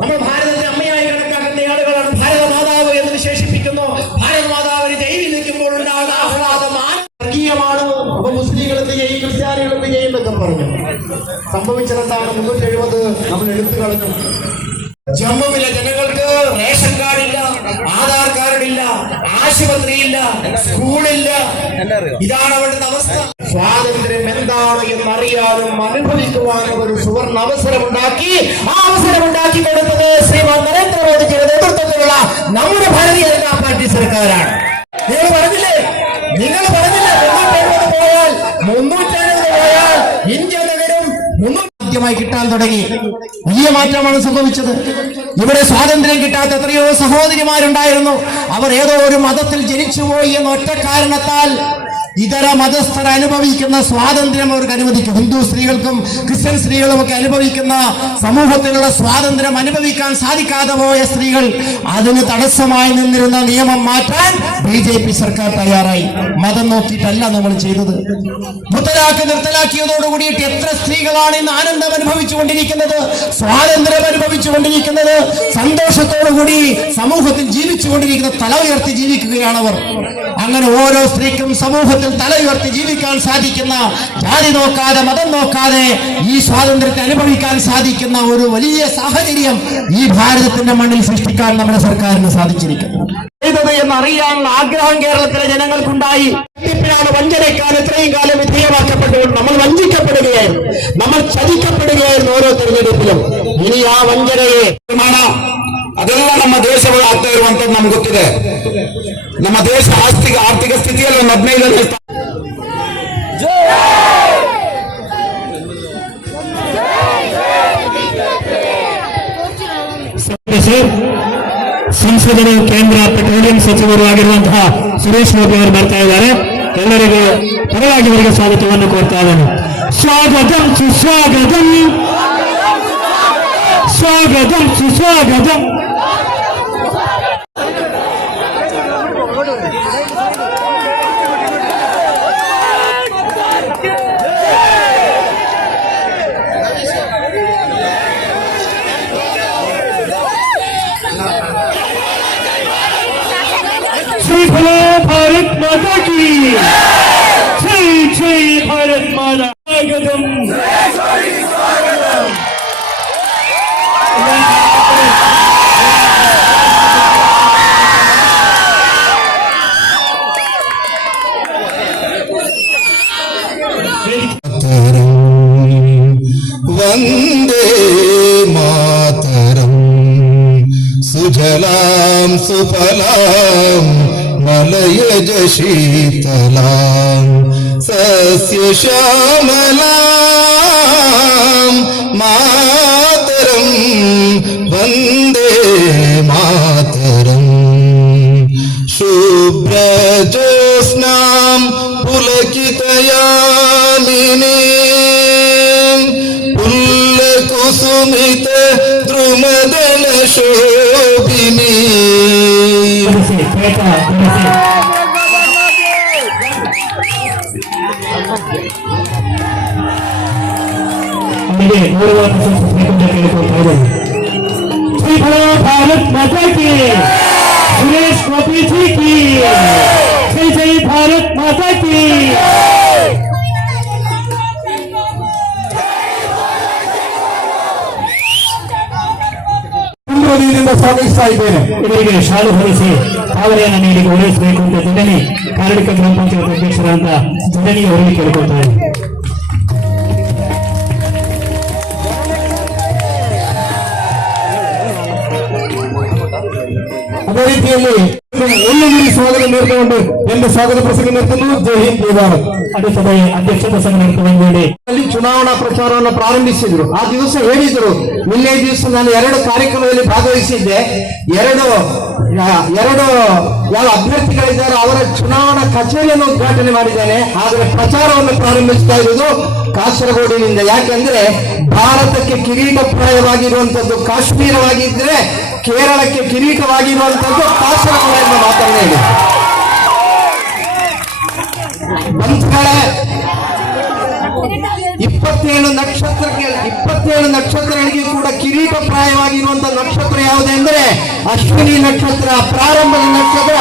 നമ്മൾ ഭാരതത്തെ അമ്മയായി കണക്കാക്കുന്ന ആളുകളാണ് ഭാരത മാതാവ് എന്ന് വിശേഷിപ്പിക്കുന്നു. ഭാരത മാതാവിന് ജയിലിൽ നിൽക്കുമ്പോൾ ഉണ്ടാകുന്ന ആഹ്ലാദം വർഗീയമാണ്. അപ്പൊ മുസ്ലിങ്ങൾ എന്ത് ചെയ്യും, ക്രിസ്ത്യാനികൾ എന്ത് ചെയ്യും എന്നൊക്കെ പറഞ്ഞു. സംഭവിച്ചെന്താണ്? 370 നമ്മൾ എടുത്തു കളഞ്ഞു. ജമ്മുവിലെ ജനങ്ങൾക്ക് റേഷൻ കാർഡില്ല, ആധാർ കാർഡില്ല, ആശുപത്രിയില്ല, സ്കൂളില്ല. ഇതാണ് അവരുടെ അവസ്ഥ. സ്വാതന്ത്ര്യം എന്താണ് എന്നറിയാനും അനുഭവിക്കുവാനും ഒരു സുവർണ അവസരമുണ്ടാക്കി. ആ അവസരമുണ്ടാക്കി കൊടുത്തത് ശ്രീമാൻ നരേന്ദ്രമോദിയുടെ നേതൃത്വത്തിലുള്ള നമ്മുടെ ഭാരതീയ ജനതാ പാർട്ടി സർക്കാരാണ്. നിങ്ങൾ പറഞ്ഞില്ലേ 370 പോയാൽ 370 പോയാൽ ഇന്ത്യ നഗരം 300 കിട്ടാൻ തുടങ്ങി. വലിയ മാറ്റമാണ് സംഭവിച്ചത്. ഇവിടെ സ്വാതന്ത്ര്യം കിട്ടാത്ത എത്രയോ സഹോദരിമാരുണ്ടായിരുന്നു. അവർ ഏതോ ഒരു മതത്തിൽ ജനിച്ചുപോയി എന്ന ഒറ്റ കാരണത്താൽ ഇതര മതസ്ഥർ അനുഭവിക്കുന്ന സ്വാതന്ത്ര്യം അവർക്ക് അനുവദിക്കും. ഹിന്ദു സ്ത്രീകൾക്കും ക്രിസ്ത്യൻ സ്ത്രീകളുമൊക്കെ അനുഭവിക്കുന്ന സമൂഹത്തിലുള്ള സ്വാതന്ത്ര്യം അനുഭവിക്കാൻ സാധിക്കാതെ പോയ സ്ത്രീകൾ, അതിന് തടസ്സമായി നിന്നിരുന്ന നിയമം മാറ്റാൻ BJP സർക്കാർ തയ്യാറായി. മതം നോക്കിയിട്ടല്ല നമ്മൾ ചെയ്തത്. മുത്തലാഖ് നിർത്തലാക്കിയതോടുകൂടിയിട്ട് എത്ര സ്ത്രീകളാണ് ഇന്ന് ആനന്ദം അനുഭവിച്ചുകൊണ്ടിരിക്കുന്നത്, സ്വാതന്ത്ര്യം അനുഭവിച്ചുകൊണ്ടിരിക്കുന്നത്, സന്തോഷത്തോടുകൂടി സമൂഹത്തിൽ ജീവിച്ചുകൊണ്ടിരിക്കുന്നത്. തല ഉയർത്തി ജീവിക്കുകയാണവർ. അങ്ങനെ ഓരോ സ്ത്രീക്കും സമൂഹത്തിൽ തല ഉയർത്തി ജീവിക്കാൻ സാധിക്കുന്ന, ജാതി നോക്കാതെ മതം നോക്കാതെ ഈ സ്വാതന്ത്ര്യത്തെ അനുഭവിക്കാൻ സാധിക്കുന്ന ഒരു വലിയ സാഹചര്യം ഈ ഭാരതത്തിന്റെ മണ്ണിൽ സൃഷ്ടിക്കാൻ നമ്മുടെ സർക്കാരിന് സാധിച്ചിരിക്കുന്നു. എന്നറിയാനുള്ള ആഗ്രഹം കേരളത്തിലെ ജനങ്ങൾക്കുണ്ടായി. വഞ്ചനയ്ക്കാണ് ഇത്രയും കാലം വിധേയമാക്കപ്പെട്ടുകൊണ്ട് നമ്മൾ വഞ്ചിക്കപ്പെടുകയായിരുന്നു, നമ്മൾ ചതിക്കപ്പെടുകയായിരുന്നു ಓರೋ ತೆರಗೆಡಿಪಿലും. ಇನಿ ಆ ವಂಚನೆಗೆ ಅದೆಲ್ಲ ನಮ್ಮ ದೇಶಗಳು ಆಗ್ತಾ ಇರುವಂತದ್ದು ನಮ್ಗೆ ಗೊತ್ತಿದೆ. ನಮ್ಮ ದೇಶ ಆರ್ಥಿಕ ಸ್ಥಿತಿಯಲ್ಲಿ ಒಂದು 15 ಸಂಸದರ ಕೇಂದ್ರ ಪೆಟ್ರೋಲಿಯಂ ಸಚಿವರು ಆಗಿರುವಂತಹ ಸುರೇಶ್ ಗೋಪಿ ಅವರು ಬರ್ತಾ ಇದ್ದಾರೆ. ಎಲ್ಲರಿಗೂ ಪರವಾಗಿ ಅವರಿಗೆ ಸ್ವಾಗತವನ್ನು ಕೋರ್ತಾ ಇದ್ದಾನೆ. ಸ್ವಾಗತಂ ಸುಸ್ವಾಗತಂ, ಸ್ವಾಗತಂ ಸುಸ್ವಾಗತಂ. भारत माता की जय, जय भारत माता. स्वागतम, वंदे मातरम सुजलाम सुफलाम मलयज शीतलां सस्य श्यामलां मातरं वन्दे मातरं. शुभ्रज्योत्स्नां पुलकितयामिनीं पुल्लकुसुमित द्रुमदल शोभिनी. भारत माता की, सुरेश गोपी जी की जय, जय भारत माता की. ಸ್ವಾಗತಿಸ್ತಾ ಇದ್ದೇನೆ. ಇವರಿಗೆ ಶಾಲು ಹೊರಿಸಿ ಅವರೆಯನ್ನು ನೀಡಿ ಗೌರವಿಸಬೇಕು ಅಂತ ಜನನಿ ಕಾರ್ಮಿಕ ಗ್ರಾಮ ಪಂಚಾಯತ್ ಅಧ್ಯಕ್ಷರಾದ ಜನನಿ ಅವರಿಗೆ ಕೇಳಿಕೊಳ್ತಾರೆ. ಅದೇ ರೀತಿಯಲ್ಲಿ ಎಲ್ಲರಿಗೂ ಸ್ವಾಗತ ನೀಡಿಕೊಂಡು ಎಂದು ಸ್ವಾಗತ ಪ್ರಸಂಗ ನಿರ್ತು. ಜೈ ಹಿಂದ್, ಜೈ ಭಾರತ್. ಅದೇ ಸಭೆಯ ಅಧ್ಯಕ್ಷ ಪ್ರಸಂಗ ನಿರ್ತು. ಅಲ್ಲಿ ಚುನಾವಣಾ ಪ್ರಚಾರವನ್ನು ಪ್ರಾರಂಭಿಸಿದ್ರು. ಆ ದಿವಸ ಹೇಳಿದ್ರು, ನಿನ್ನೆ ದಿವಸ ನಾನು 2 ಕಾರ್ಯಕ್ರಮದಲ್ಲಿ ಭಾಗವಹಿಸಿದ್ದೆ. ಎರಡು ಯಾವ ಅಭ್ಯರ್ಥಿಗಳಿದ್ದಾರೆ ಅವರ ಚುನಾವಣಾ ಕಚೇರಿಯನ್ನು ಉದ್ಘಾಟನೆ ಮಾಡಿದ್ದೇನೆ. ಆದರೆ ಪ್ರಚಾರವನ್ನು ಪ್ರಾರಂಭಿಸ್ತಾ ಇರುವುದು ಕಾಸರಗೋಡಿನಿಂದ. ಯಾಕೆಂದ್ರೆ ಭಾರತಕ್ಕೆ ಕಿರೀಟಪ್ರಾಯವಾಗಿರುವಂತದ್ದು ಕಾಶ್ಮೀರವಾಗಿದ್ರೆ ಕೇರಳಕ್ಕೆ ಕಿರೀಟವಾಗಿರುವಂತದ್ದು ಕಾಸರಗೋಡು ಎಂಬ ಮಾತನ್ನ ಹೇಳಿ. ಬಂಧುಗಳೇ, 27 ನಕ್ಷತ್ರಗಳಿಗೆ ಕೂಡ ಕಿರೀಟಪ್ರಾಯವಾಗಿರುವಂತಹ ನಕ್ಷತ್ರ ಯಾವುದೆಂದರೆ ಅಶ್ವಿನಿ ನಕ್ಷತ್ರ, ಪ್ರಾರಂಭದ ನಕ್ಷತ್ರ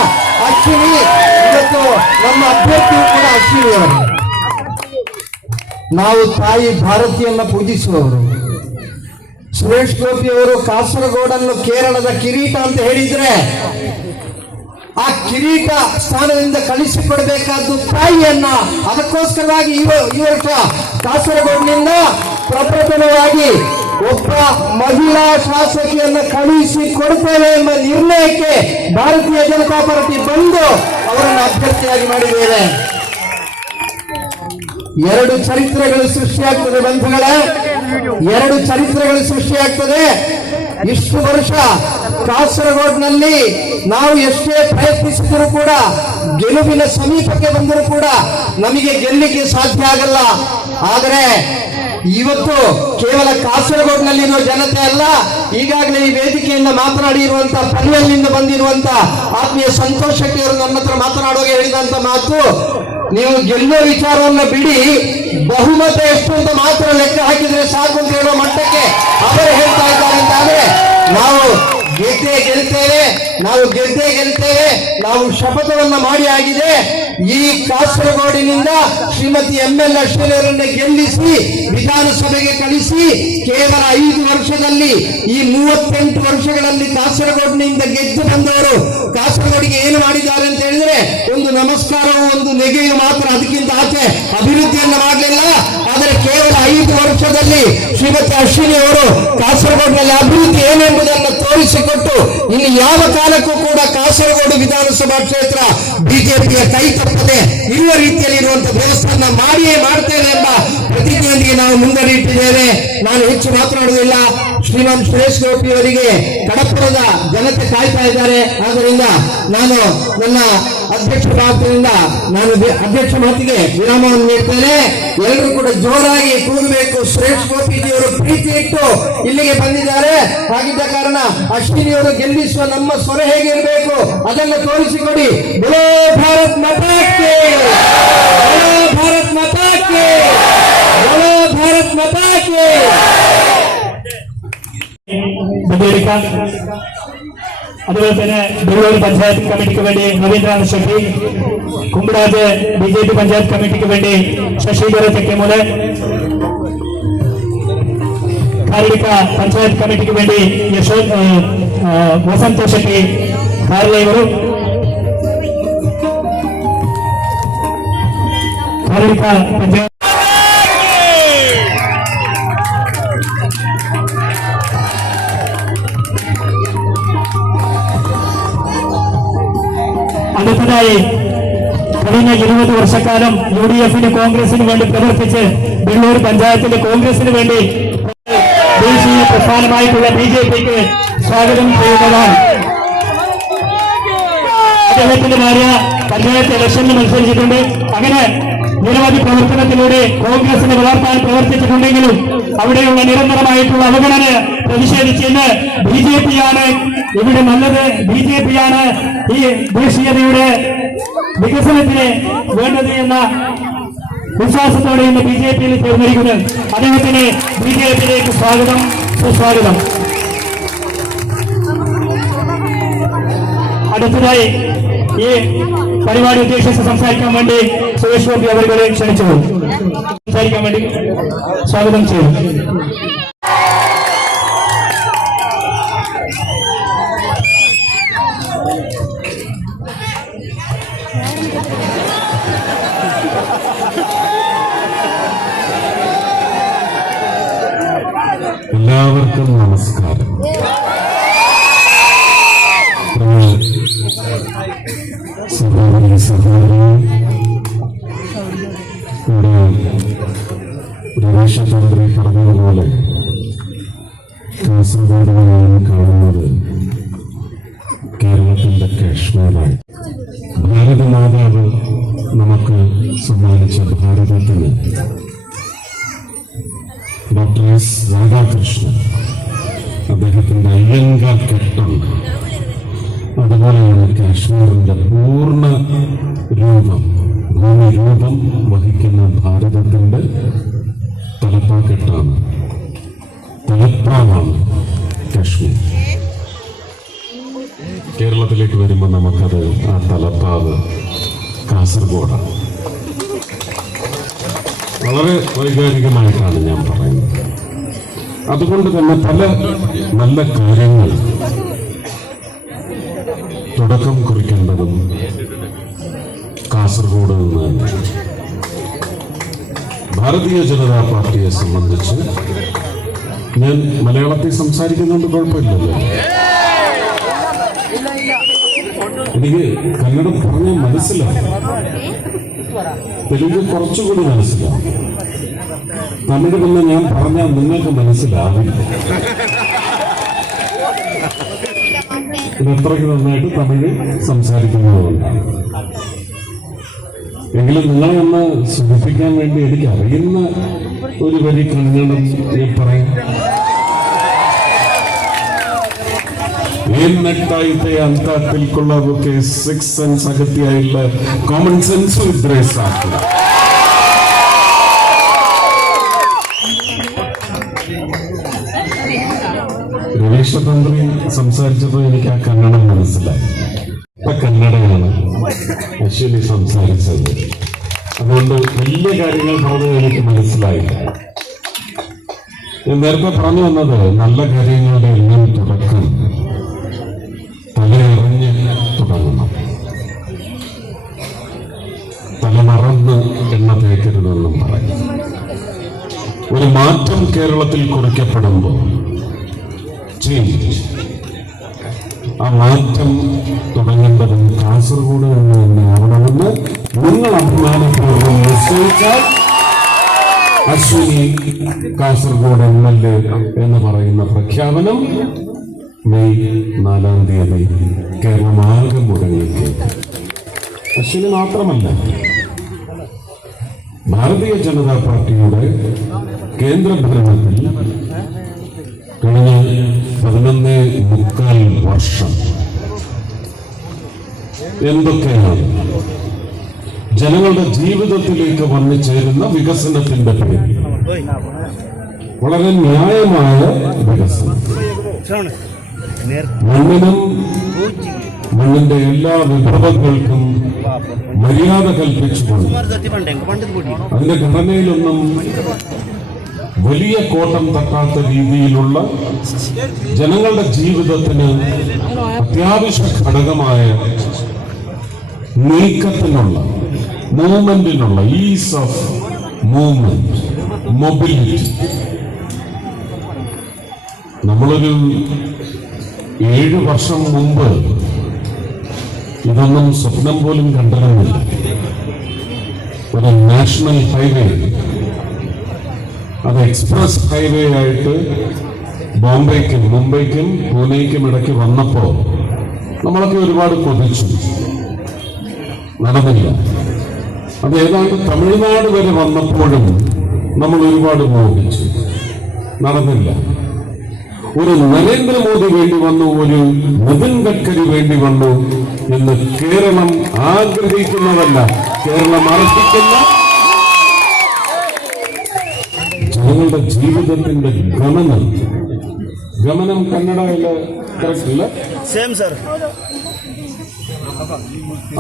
ಅಶ್ವಿನಿ. ಇವತ್ತು ನಮ್ಮ ಅಭ್ಯರ್ಥಿಯು ಕೂಡ ಅಶ್ವಿನಿ ಅವರು. ನಾವು ತಾಯಿ ಭಾರತಿಯನ್ನ ಪೂಜಿಸುವವರು. ಸುರೇಶ್ ಗೋಪಿ ಅವರು ಕಾಸರಗೋಡನ್ನು ಕೇರಳದ ಕಿರೀಟ ಅಂತ ಹೇಳಿದ್ರೆ ಆ ಕಿರೀಟ ಸ್ಥಾನದಿಂದ ಕಳಿಸಿಕೊಡಬೇಕಾದ್ದು ತಾಯಿಯನ್ನ. ಅದಕ್ಕೋಸ್ಕರವಾಗಿ ಈ ವರ್ಷ ಕಾಸರಗೋಡಿನಿಂದ ಪ್ರಪ್ರಥಮವಾಗಿ ಒಬ್ಬ ಮಹಿಳಾ ಶಾಸಕಿಯನ್ನ ಕಳುಹಿಸಿ ಕೊಡ್ತೇವೆ ಎಂಬ ನಿರ್ಣಯಕ್ಕೆ ಭಾರತೀಯ ಜನತಾ ಪಾರ್ಟಿ ಬಂದು ಅವರನ್ನು ಅಭ್ಯರ್ಥಿಯಾಗಿ ಮಾಡಿದ್ದೇವೆ. 2 ಚರಿತ್ರೆಗಳು ಸೃಷ್ಟಿಯಾಗ್ತದೆ ಬಂಧುಗಳೇ, 2 ಚರಿತ್ರೆಗಳು ಸೃಷ್ಟಿಯಾಗ್ತದೆ. ಇಷ್ಟು ವರ್ಷ ಕಾಸರಗೋಡಿನಲ್ಲಿ ನಾವು ಎಷ್ಟೇ ಪ್ರಯತ್ನಿಸಿದರೂ ಕೂಡ, ಗೆಲುವಿನ ಸಮೀಪಕ್ಕೆ ಬಂದರೂ ಕೂಡ ನಮಗೆ ಗೆಲ್ಲಲಿಕ್ಕೆ ಸಾಧ್ಯ ಆಗಲ್ಲ. ಆದರೆ ಇವತ್ತು ಕೇವಲ ಕಾಸರಗೋಡಿನಲ್ಲಿರುವ ಜನತೆ ಅಲ್ಲ, ಈಗಾಗಲೇ ಈ ವೇದಿಕೆಯಿಂದ ಮಾತನಾಡಿರುವಂತಹ ಪನವೇಲ್ನಿಂದ ಬಂದಿರುವಂತ ಆತ್ಮೀಯ ಸಂತೋಷ್ ಶೆಟ್ಟಿ ಅವರು ನನ್ನ ಹತ್ರ ಮಾತನಾಡುವಾಗ ಹೇಳಿದಂತ ಮಾತು, ನೀವು ಗೆಲ್ಲುವ ವಿಚಾರವನ್ನು ಬಿಡಿ, ಬಹುಮತ ಎಷ್ಟು ಅಂತ ಮಾತ್ರ ಲೆಕ್ಕ ಹಾಕಿದ್ರೆ ಸಾಕು ಅಂತ ಹೇಳುವ ಮಟ್ಟಕ್ಕೆ ಅವರು ಹೇಳ್ತಾ ಇದ್ದಾರೆ. ಅಂತ ಆದ್ರೆ ನಾವು ಗೆದ್ದೇ ಗೆಲ್ತೇವೆ, ನಾವು ಶಪಥವನ್ನ ಮಾಡಿ ಆಗಿದೆ. ಈ ಕಾಸರಗೋಡಿನಿಂದ ಶ್ರೀಮತಿ ML ಅಶ್ವಿನಿ ಅವರನ್ನು ಗೆಲ್ಲಿಸಿ ವಿಧಾನಸಭೆಗೆ ಕಳಿಸಿ ಕೇವಲ 5 ವರ್ಷದಲ್ಲಿ, ಈ 38 ವರ್ಷಗಳಲ್ಲಿ ಕಾಸರಗೋಡಿನಿಂದ ಗೆದ್ದು ಬಂದವರು ಕಾಸರಗೋಡಿಗೆ ಏನು ಮಾಡಿದ್ದಾರೆ ಅಂತ ಹೇಳಿದ್ರೆ ಒಂದು ನಮಸ್ಕಾರವೂ ಒಂದು ನೆಗೆಯು ಮಾತ್ರ, ಅದಕ್ಕಿಂತ ಆಚೆ ಅಭಿವೃದ್ಧಿಯನ್ನು ಮಾಡಲಿಲ್ಲ. ಆದರೆ ಕೇವಲ 5 ವರ್ಷದಲ್ಲಿ ಶ್ರೀಮತಿ ಅಶ್ವಿನಿ ಅವರು ಕಾಸರಗೋಡಿನಲ್ಲಿ ಅಭಿವೃದ್ಧಿ ಏನೆಂಬುದನ್ನು ತೋರಿಸಿಕೊಟ್ಟು ಇನ್ನು ಯಾವ ಕಾಲಕ್ಕೂ ಕೂಡ ಕಾಸರಗೋಡು ವಿಧಾನಸಭಾ ಕ್ಷೇತ್ರ ಬಿಜೆಪಿಯ ಕೈ ತಪ್ಪದೆ ಇರುವ ರೀತಿಯಲ್ಲಿ ಇರುವಂತಹ ವ್ಯವಸ್ಥೆಯನ್ನ ಮಾಡಿಯೇ ಮಾಡ್ತೇವೆ ಎಂಬ ಪ್ರತಿಜ್ಞೆಯೊಂದಿಗೆ ನಾವು ಮುನ್ನಡೆಯಿಟ್ಟಿದ್ದೇವೆ. ನಾನು ಹೆಚ್ಚು ಮಾತನಾಡುವುದಿಲ್ಲ. ಶ್ರೀಮಾನ್ ಸುರೇಶ್ ಗೋಪಿ ಅವರಿಗೆ ಕಡಪುರದ ಜನತೆ ಕಾಯ್ತಾ ಇದ್ದಾರೆ. ಆದ್ದರಿಂದ ನಾನು ನನ್ನ ಅಧ್ಯಕ್ಷ ಭಾಗದಿಂದ ಅಧ್ಯಕ್ಷ ಮಾತಿಗೆ ವಿರಾಮವನ್ನು ನೀಡ್ತೇನೆ. ಎಲ್ಲರೂ ಕೂಡ ಜೋರಾಗಿ ಕೂಗಬೇಕು. ಸುರೇಶ್ ಗೋಪಿಜಿಯವರು ಪ್ರೀತಿ ಇಟ್ಟು ಇಲ್ಲಿಗೆ ಬಂದಿದ್ದಾರೆ. ಹಾಗಿದ್ದ ಕಾರಣ ಅಶ್ವಿನಿಯವರು ಗೆಲ್ಲಿಸುವ ನಮ್ಮ ಸ್ವರ ಹೇಗಿರಬೇಕು ಅದನ್ನು ತೋರಿಸಿಕೊಡಿ. ಬೋಲೋ ಭಾರತ್ ಮಾತಾ ಕಿ, ಬೋಲೋ ಭಾರತ್ ಮಾತಾ ಕಿ, ಬೋಲೋ ಭಾರತ್ ಮಾತಾ ಕಿ. അതുപോലെ തന്നെ ബെള്ളൂർ പഞ്ചായത്ത് കമ്മിറ്റിക്ക് വേണ്ടി രവീന്ദ്രനാഥ് ഷെട്ടി, കുമ്പടാജ് BJP പഞ്ചായത്ത് കമ്മിറ്റിക്ക് വേണ്ടി ശശിധര തെക്കേമൂല, കാർലിക പഞ്ചായത്ത് കമ്മിറ്റിക്ക് വേണ്ടി ವಸಂತ ಶೆಟ್ಟಿ ಕಾರ್ಲೆ ಇವರು, ಕಾರ್ಲಿಕ ಪಂಚಾಯತ್ അടുത്തതായി കഴിഞ്ഞ 20 വർഷക്കാലം UDF-ന് കോൺഗ്രസിന് വേണ്ടി പ്രവർത്തിച്ച് വെള്ളൂർ പഞ്ചായത്തിലെ കോൺഗ്രസിന് വേണ്ടി ദേശീയ പ്രസ്ഥാനമായിട്ടുള്ള BJP-ക്ക് സ്വാഗതം ചെയ്യുന്നതാണ്. അദ്ദേഹത്തിന്റെ ഭാര്യ പഞ്ചായത്ത് ഇലക്ഷനിൽ മത്സരിച്ചിട്ടുണ്ട്. അങ്ങനെ നിരവധി പ്രവർത്തനത്തിലൂടെ കോൺഗ്രസിനെ വളർത്താൻ പ്രവർത്തിച്ചിട്ടുണ്ടെങ്കിലും അവിടെയുള്ള നിരന്തരമായിട്ടുള്ള അവഗണന പ്രതിഷേധിച്ച് ഇന്ന് BJP-യാണ് ഇവിടെ നല്ലത്, BJP-യാണ് ഈ ദേശീയതയുടെ വികസനത്തിന് വേണ്ടത് എന്ന വിശ്വാസത്തോടെ ഇന്ന് BJP-യിൽ ചേർന്നിരിക്കുന്നത്. അദ്ദേഹത്തിന് BJP-യിലേക്ക് സ്വാഗതം, സുസ്വാഗതം. അടുത്തതായി ഈ പരിപാടി ഉദ്ദേശിച്ച് സംസാരിക്കാൻ വേണ്ടി സുരേഷ് ഗോപി അവരെ ക്ഷണിച്ചു സംസാരിക്കാൻ വേണ്ടി സ്വാഗതം ചെയ്തു. എല്ലാവർക്കും നമസ്കാരം. സഹോദരി ഇവിടെ രമേശ് ചന്ദ്രി പറഞ്ഞതുപോലെ കാസർഗോഡിനെ കാണുന്നത് കേരളത്തിന്റെ കാശ്മീരായി. ഭാരതമാതാവ് നമുക്ക് സമ്മാനിച്ച ഭാരതത്തിന് ഡോക്ടർ S. രാധാകൃഷ്ണൻ അദ്ദേഹത്തിന്റെ അയ്യങ്കാർ കെട്ടുണ്ട്. അതുപോലെയാണ് കാശ്മീരിന്റെ പൂർണ്ണ രൂപം, ഭൂമി രൂപം വഹിക്കുന്ന ഭാരതത്തിന്റെ തലപ്പാക്കെട്ടാണ്, തലപ്പാവാണ് കാശ്മീർ. കേരളത്തിലേക്ക് വരുമ്പോൾ നമുക്കത് ആ തലപ്പാവ് കാസർഗോഡാണ്. വളരെ വൈകാരികമായിട്ടാണ് ഞാൻ പറയുന്നത്. അതുകൊണ്ട് തന്നെ പല നല്ല കാര്യങ്ങൾ തുടക്കം കുറിക്കേണ്ടതും കാസർഗോഡ് നിന്ന് തന്നെ. ഭാരതീയ ജനതാ പാർട്ടിയെ സംബന്ധിച്ച് ഞാൻ മലയാളത്തിൽ സംസാരിക്കുന്നുണ്ട്, കുഴപ്പമില്ലല്ലോ. എനിക്ക് കന്നഡം പറഞ്ഞാൽ മനസ്സിലാവും, തെലുങ്ക് കുറച്ചുകൂടി മനസ്സിലാവും, തമിഴ് പിന്നെ ഞാൻ പറഞ്ഞാൽ നിങ്ങൾക്ക് മനസ്സിലാവില്ല. ഇത് അത്രയ്ക്ക് നന്നായിട്ട് തമിഴ് സംസാരിക്കുന്നതുകൊണ്ടാണ്. എങ്കിലും നിങ്ങളെ ഒന്ന് സൂചിപ്പിക്കാൻ വേണ്ടി എനിക്ക് അറിയുന്ന ഒരു വരി കന്നഡം ഞാൻ പറയാം. ಏನ್ ನಗ್ತಾ ಐತೆ ಅಂತ ತಿಳ್ಕೊಳ್ಳೋದಕ್ಕೆ 6 ಸೆನ್ಸ್ ಅಗತ್ಯ ಇಲ್ಲ, ಕಾಮನ್ ಸೆನ್ಸ್ ಇದ್ರೆ ಸಾಕು. രവീഷ് തന്ത്രി സംസാരിച്ചപ്പോൾ എനിക്ക് ആ കന്നഡം മനസ്സിലായി. ഇപ്പൊ കന്നഡയാണ് അശ്വിനി സംസാരിച്ചത്. അതുകൊണ്ട് വലിയ കാര്യങ്ങൾ പറഞ്ഞത് എനിക്ക് മനസ്സിലായില്ല. ഞാൻ നേരത്തെ പറഞ്ഞു വന്നത് നല്ല കാര്യങ്ങളുടെ എല്ലാം തുടക്കം തലയിറഞ്ഞ് തുടങ്ങണം. തലമറന്ന് എണ്ണ തേക്കരുതെന്നും പറയും. ഒരു മാറ്റം കേരളത്തിൽ കുറിക്കപ്പെടുമ്പോൾ ആ മാറ്റം തുടങ്ങേണ്ടതും കാസർഗോഡ് എന്ന് തന്നെ ആവണമെന്ന് നിങ്ങൾ അഭിമാനപൂർവ്വം നിശ്ചയിച്ചാൽ അശ്വിനി കാസർഗോഡ് MLA എന്ന് പറയുന്ന പ്രഖ്യാപനം മെയ് 4-ാം തീയതി കേരളമാകെ മുടങ്ങിക്കേക്കും. അശ്വിനി മാത്രമല്ല, ഭാരതീയ ജനതാ പാർട്ടിയുടെ കേന്ദ്രഭരണത്തിൽ കഴിഞ്ഞ 11.25 വർഷം എന്തൊക്കെയാണ് ജനങ്ങളുടെ ജീവിതത്തിലേക്ക് വന്നു ചേരുന്ന വികസനത്തിന്റെ പേരിൽ വളരെ ന്യായമായ വികസനം, മണ്ണിനും മണ്ണിന്റെ എല്ലാ വിഭവങ്ങൾക്കും മര്യാദ കൽപ്പിച്ചുകൊണ്ട് അതിന്റെ ഘടനയിലൊന്നും വലിയ കോട്ടം തട്ടാത്ത രീതിയിലുള്ള ജനങ്ങളുടെ ജീവിതത്തിന് അത്യാവശ്യ ഘടകമായ നീക്കത്തിനുള്ള, മൂവ്മെന്റിനുള്ള, ഈസ് ഓഫ് മൂവ്മെന്റ്, മൊബിലിറ്റി. നമ്മളൊരു 7 വർഷം മുമ്പ് ഇതൊന്നും സ്വപ്നം പോലും കണ്ടിരുന്നില്ല. ഒരു നാഷണൽ ഹൈവേ, അത് എക്സ്പ്രസ് ഹൈവേ ആയിട്ട് ബോംബെക്കും മുംബൈക്കും പൂനെയ്ക്കും ഇടയ്ക്ക് വന്നപ്പോ നമ്മളൊക്കെ ഒരുപാട് കൊതിച്ചു. നടന്നില്ല. അത് ഏതാണ്ട് തമിഴ്നാട് വരെ വന്നപ്പോഴും നമ്മൾ ഒരുപാട് മോഹിച്ചു. നടന്നില്ല. ഒരു നരേന്ദ്രമോദി വേണ്ടി വന്നു, ഒരു നിതിൻ ഗഡ്കരി വേണ്ടി വന്നു എന്ന് കേരളം ആഗ്രഹിക്കുന്നതല്ല, കേരളം അർഹിക്കുന്ന ജനങ്ങളുടെ ജീവിതത്തിന്റെ ഗമനം കന്നഡയില് കറക്റ്റ് ഇല്ല,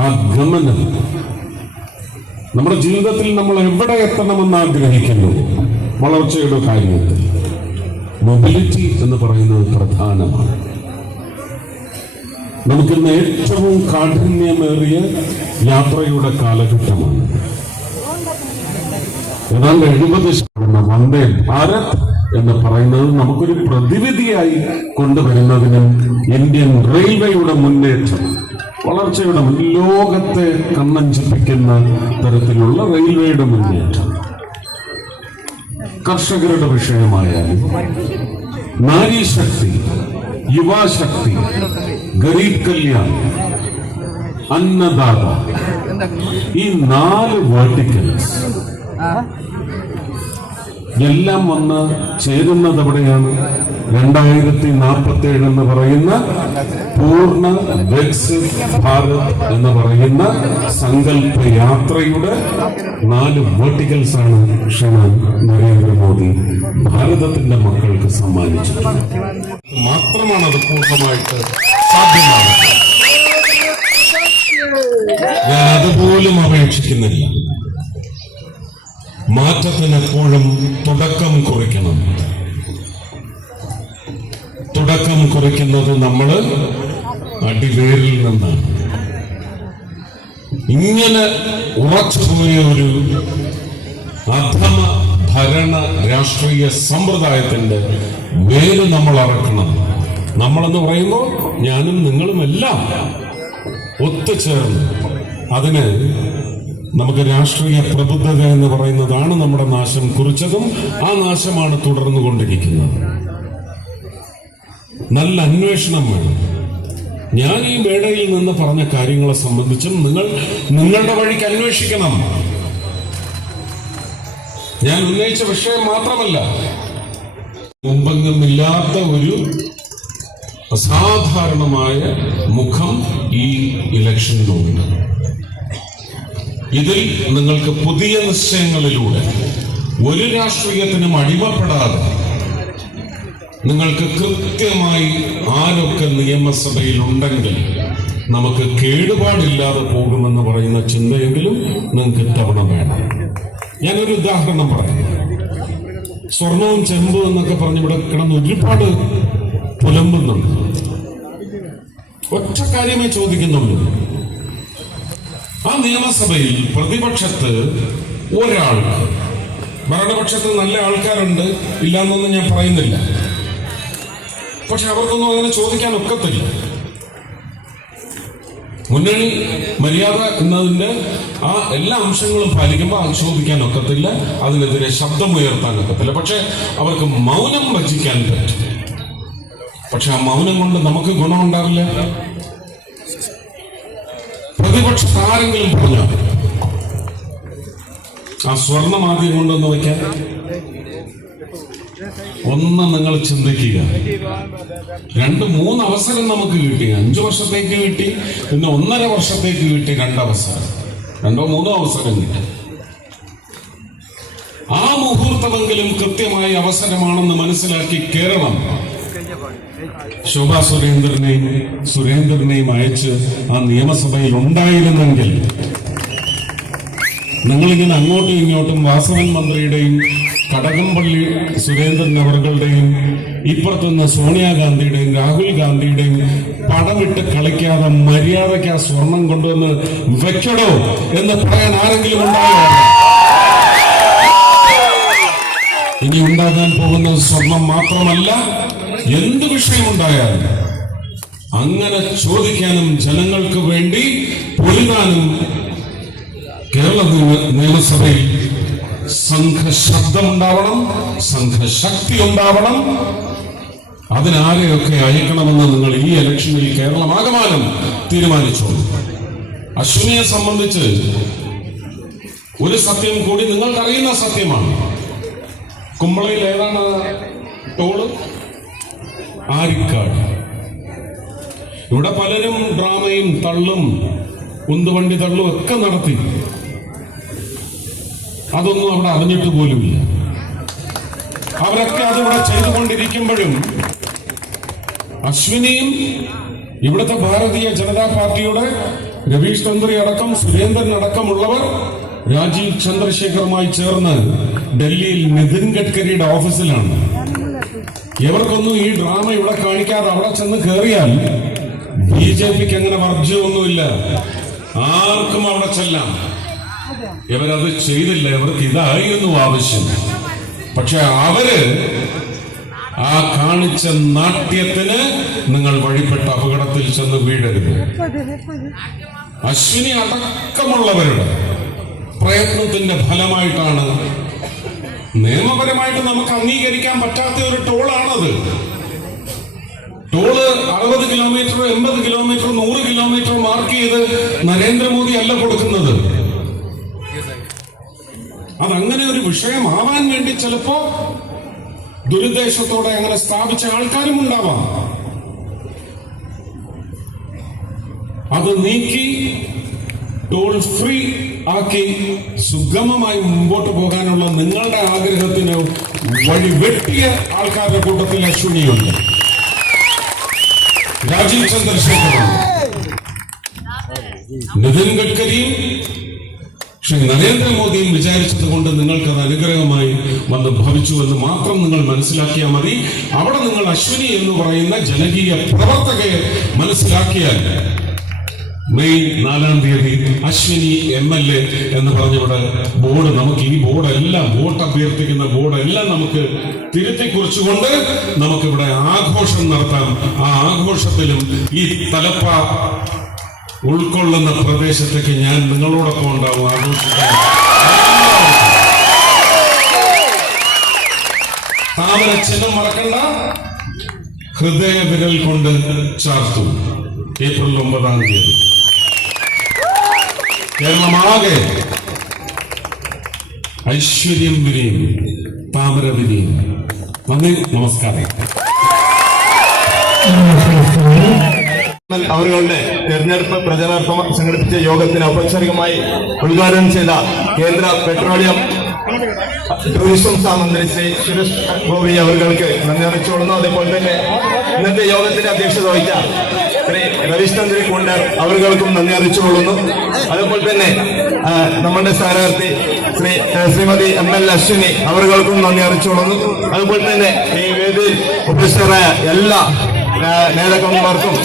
ആ ഗമനം നമ്മുടെ ജീവിതത്തിൽ നമ്മൾ എവിടെ എത്തണമെന്ന് ആഗ്രഹിക്കുന്നു, വളർച്ചയുടെ കാര്യത്തിൽ മൊബിലിറ്റി എന്ന് പറയുന്നത് പ്രധാനമാണ്. നമുക്കിന്ന് ഏറ്റവും കാഠിന്യമേറിയ യാത്രയുടെ കാലഘട്ടമാണ്. ഏതാണ്ട് 70% വന്ദേ ഭാരത് എന്ന് പറയുന്നത് നമുക്കൊരു പ്രതിവിധിയായി കൊണ്ടുവരുന്നതിനും ഇന്ത്യൻ റെയിൽവേയുടെ മുന്നേറ്റം, വളർച്ചയുടെ ലോകത്തെ കണ്ണഞ്ചിപ്പിക്കുന്ന തരത്തിലുള്ള റെയിൽവേയുടെ മുന്നേറ്റം, കർഷകരുടെ വിഷയമായാലും നാരീശക്തി, യുവാശക്തി, ഗരീബ് കല്യാൺ, അന്നദാത, ഈ 4 വേർട്ടിക്കൽസ് എല്ലാം വന്ന് ചേരുന്നത് എവിടെയാണ്? 2047 എന്ന് പറയുന്ന പൂർണ്ണ വികസിത് ഭാരത് എന്ന് പറയുന്ന സങ്കല്പ യാത്രയുടെ 4 വെർട്ടിക്കൽസ് ആണ് ശ്രീമാൻ നരേന്ദ്രമോദി ഭാരതത്തിന്റെ മക്കൾക്ക് സമ്മാനിച്ചിട്ടുള്ളത്. മാത്രമാണ് അത് പൂർണ്ണമായിട്ട് സാധ്യമാകുന്നത്. ഞാൻ അതുപോലും അപേക്ഷിക്കുന്നില്ല. മാറ്റത്തിന് എപ്പോഴും തുടക്കം കുറിക്കണം. തുടക്കം കുറിക്കുന്നത് നമ്മൾ അടിവേരിൽ നിന്നാണ്. ഇങ്ങനെ ഉറച്ചുപോയ ഒരു അധമ ഭരണ രാഷ്ട്രീയ സമ്പ്രദായത്തിന്റെ വേര് നമ്മൾ അറക്കണം. നമ്മളെന്ന് പറയുമ്പോൾ ഞാനും നിങ്ങളുമെല്ലാം ഒത്തുചേർന്ന് അതിന് നമുക്ക് രാഷ്ട്രീയ പ്രബുദ്ധത എന്ന് പറയുന്നതാണ് നമ്മുടെ നാശം കുറിച്ചതും ആ നാശമാണ് തുടർന്നുകൊണ്ടിരിക്കുന്നത്. നല്ല അന്വേഷണം വേണം. ഞാൻ ഈ വേളയിൽ നിന്ന് പറഞ്ഞ കാര്യങ്ങളെ സംബന്ധിച്ചും നിങ്ങളുടെ വഴിക്ക് അന്വേഷിക്കണം. ഞാൻ ഉന്നയിച്ച വിഷയം മാത്രമല്ല, മുമ്പെങ്ങുമില്ലാത്ത ഒരു അസാധാരണമായ മുഖം ഈ ഇലക്ഷനിലുണ്ട്. ഇതിൽ നിങ്ങൾക്ക് പുതിയ നിശ്ചയങ്ങളിലൂടെ ഒരു രാഷ്ട്രീയത്തിനും അടിമപ്പെടാതെ നിങ്ങൾക്ക് കൃത്യമായി ആരൊക്കെ നിയമസഭയിൽ ഉണ്ടെങ്കിൽ നമുക്ക് കേടുപാടില്ലാതെ പോകുമെന്ന് പറയുന്ന ചിന്തയെങ്കിലും നിങ്ങൾക്ക് ഇത്തവണ വേണം. ഞാനൊരു ഉദാഹരണം പറയാം. സ്വർണവും ചെമ്പും എന്നൊക്കെ പറഞ്ഞ് ഇവിടെ കിടന്ന് ഒരുപാട് പുലമ്പുന്നുണ്ട്. ഒറ്റ കാര്യമേ ചോദിക്കുന്നുള്ളൂ. ആ നിയമസഭയിൽ പ്രതിപക്ഷത്ത് ഒരാൾക്ക്, ഭരണപക്ഷത്ത് നല്ല ആൾക്കാരുണ്ട്, ഇല്ലാന്നൊന്നും ഞാൻ പറയുന്നില്ല, പക്ഷെ അവർക്കൊന്നും അങ്ങനെ ചോദിക്കാൻ ഒക്കത്തില്ല. മുന്നണി മര്യാദ എന്നതിന്റെ ആ എല്ലാ അംശങ്ങളും പാലിക്കുമ്പോൾ അത് ചോദിക്കാൻ ഒക്കത്തില്ല, അതിനെതിരെ ശബ്ദമുയർത്താൻ ഒക്കത്തില്ല. പക്ഷെ അവർക്ക് മൗനം ഭജിക്കാൻ പറ്റും. പക്ഷെ ആ മൗനം കൊണ്ട് നമുക്ക് ഗുണമുണ്ടാവില്ല. പ്രതിപക്ഷത്ത് ആരെങ്കിലും പറഞ്ഞോ ആ സ്വർണം ആദ്യം കൊണ്ടുവന്ന് വയ്ക്കാൻ? ഒന്ന് നിങ്ങൾ ചിന്തിക്കുക. 2-3 അവസരം നമുക്ക് കിട്ടി. 5 വർഷത്തേക്ക് കിട്ടി, പിന്നെ 1.5 വർഷത്തേക്ക് കിട്ടി 2 അവസരം, 2-3 അവസരം കിട്ടി. ആ മുഹൂർത്തമെങ്കിലും കൃത്യമായ അവസരമാണെന്ന് മനസ്സിലാക്കി കേരളം ശോഭാ സുരേന്ദ്രനെയും അയച്ച് ആ നിയമസഭയിൽ ഉണ്ടായിരുന്നെങ്കിൽ നിങ്ങളിങ്ങനെ അങ്ങോട്ടും ഇങ്ങോട്ടും വാസവൻ മന്ത്രിയുടെയും കടകംപള്ളി സുരേന്ദ്രൻ അവர்களுടെയും ഇപ്പുറത്തുനിന്ന് സോണിയാഗാന്ധിയുടെയും രാഹുൽ ഗാന്ധിയുടെയും പടമിട്ട് കളിക്കാതെ മര്യാദയ്ക്ക് ആ സ്വർണം കൊണ്ടുവന്ന് വെക്കടോ എന്ന് പറയാൻ ആരെങ്കിലും ഉണ്ടായോ? ഇനി ഉണ്ടാകാൻ പോകുന്നത് സ്വർണം മാത്രമല്ല, എന്ത് വിഷയമുണ്ടായാലും അങ്ങനെ ചോദിക്കാനും ജനങ്ങൾക്ക് വേണ്ടി പൊരുതാനും കേരള നിയമസഭയിൽ സംഘശബ്ദമുണ്ടാവണം, സംഘശക്തി ഉണ്ടാവണം. അതിനാരെയൊക്കെ അയക്കണമെന്ന് നിങ്ങൾ ഈ ഇലക്ഷനിൽ കേരളമാകമാനം തീരുമാനിച്ചോളൂ. അശ്വിനിയെ സംബന്ധിച്ച് ഒരു സത്യം കൂടി നിങ്ങൾക്കറിയുന്ന സത്യമാണ്. കുമ്പളയിൽ ഏതാണ് ടോള്? ആരിക്കാട്. ഇവിടെ പലരും ഡ്രാമയും തള്ളും ഉന്തുവണ്ടി തള്ളും ഒക്കെ നടത്തി. അതൊന്നും അവിടെ അറിഞ്ഞിട്ട് പോലുമില്ല. അവരൊക്കെ അതിവിടെ ചെയ്തുകൊണ്ടിരിക്കുമ്പോഴും അശ്വിനിയും ഇവിടുത്തെ ഭാരതീയ ജനതാ പാർട്ടിയുടെ രവീഷ് തന്ത്രി അടക്കം സുരേന്ദ്രൻ അടക്കമുള്ളവർ രാജീവ് ചന്ദ്രശേഖറുമായി ചേർന്ന് ഡൽഹിയിൽ നിതിൻ ഗഡ്കരിയുടെ ഓഫീസിലാണ്. ഇവർക്കൊന്നും ഈ ഡ്രാമ ഇവിടെ കാണിക്കാതെ അവിടെ ചെന്ന് കയറിയാൽ BJPക്ക് അങ്ങനെ വർജ്യമൊന്നുമില്ല, ആർക്കും അവിടെ ചെല്ലാം. ഇവരത് ചെയ്തില്ല. ഇവർക്ക് ഇതായിരുന്നു ആവശ്യം. പക്ഷെ അവര് ആ കാണിച്ച നാട്യത്തിന് നിങ്ങൾ വഴിപ്പെട്ട അപകടത്തിൽ ചെന്ന് വീഴരുത്. അശ്വിനി അടക്കമുള്ളവരുടെ പ്രയത്നത്തിന്റെ ഫലമായിട്ടാണ്, നിയമപരമായിട്ട് നമുക്ക് അംഗീകരിക്കാൻ പറ്റാത്ത ഒരു ടോളാണത്. Toll 60 kilometre, 80 kilometre, 100 kilometre mark ചെയ്ത് നരേന്ദ്രമോദി അല്ല കൊടുക്കുന്നത്. അതങ്ങനെ ഒരു വിഷയമാവാൻ വേണ്ടി ചിലപ്പോ ദുരുദ്ദേശത്തോടെ അങ്ങനെ സ്ഥാപിച്ച ആൾക്കാരും ഉണ്ടാവാം. അത് നീക്കി ടോൾ ഫ്രീ ആക്കി സുഗമമായി മുമ്പോട്ട് പോകാനുള്ള നിങ്ങളുടെ ആഗ്രഹത്തിന് വഴി വെട്ടിയ ആൾക്കാരുടെ കൂട്ടത്തിൽ അശ്വിനിയുണ്ട്, രാജീവ് ചന്ദ്രശേഖരൻ, നിതിൻ ഗഡ്കരിയും ശ്രീ നരേന്ദ്രമോദിയും വിചാരിച്ചത് കൊണ്ട് നിങ്ങൾക്കത് അനുഗ്രഹമായി വന്ന് ഭവിച്ചുവെന്ന് മാത്രം നിങ്ങൾ മനസ്സിലാക്കിയാൽ മതി. അവിടെ നിങ്ങൾ അശ്വിനി എന്ന് പറയുന്ന ജനകീയ പ്രവർത്തകയെ മനസ്സിലാക്കിയാൽ മെയ് 4-ാം തീയതി അശ്വിനി MLA എന്ന് പറഞ്ഞവിടെ ബോർഡ്, നമുക്ക് ഈ ബോർഡെല്ലാം, വോട്ട് അഭ്യർത്ഥിക്കുന്ന ബോർഡെല്ലാം നമുക്ക് തിരുത്തി കുറിച്ചുകൊണ്ട് നമുക്കിവിടെ ആഘോഷം നടത്താം. ആ ആഘോഷത്തിലും ഈ തലപ്പ ഉൾക്കൊള്ളുന്ന പ്രദേശത്തേക്ക് ഞാൻ നിങ്ങളോടൊപ്പം ഉണ്ടാവും ആഘോഷിക്കാൻ. താമര ചിഹ്നം മറക്കണ്ട, ഹൃദയ വിരൽ കൊണ്ട് ചാർത്തും. ഏപ്രിൽ 9-ാം തീയതി കേരളമാകെ ഐശ്വര്യം വിരിയും, താമര വിരിയും. നന്ദി, നമസ്കാരം. അവരുടെ തെരഞ്ഞെടുപ്പ് പ്രചരണാർത്ഥം സംഘടിപ്പിച്ച യോഗത്തിന് ഔപചാരികമായി ഉദ്ഘാടനം ചെയ്ത കേന്ദ്ര പെട്രോളിയം ടൂറിസം സഹമന്ത്രി ശ്രീ സുരേഷ് ഗോപി അവർക്ക് നന്ദി അറിയിച്ചുകൊള്ളുന്നു. അതേപോലെ തന്നെ ഇന്നത്തെ യോഗത്തിന്റെ അധ്യക്ഷത വഹിച്ച ശ്രീ രവീഷ് ചന്ദ്ര കുണ്ടർ അവർക്കും നന്ദി അറിയിച്ചുകൊള്ളുന്നു. അതേപോലെ തന്നെ നമ്മുടെ സ്ഥാനാർത്ഥി ശ്രീമതി ML അശ്വിനി അവർക്കും നന്ദി അറിയിച്ചുകൊള്ളുന്നു. അതുപോലെ തന്നെ ഈ വേദിയിൽ ഉപസ്ഥിതരായ എല്ലാ നേതാക്കന്മാർക്കും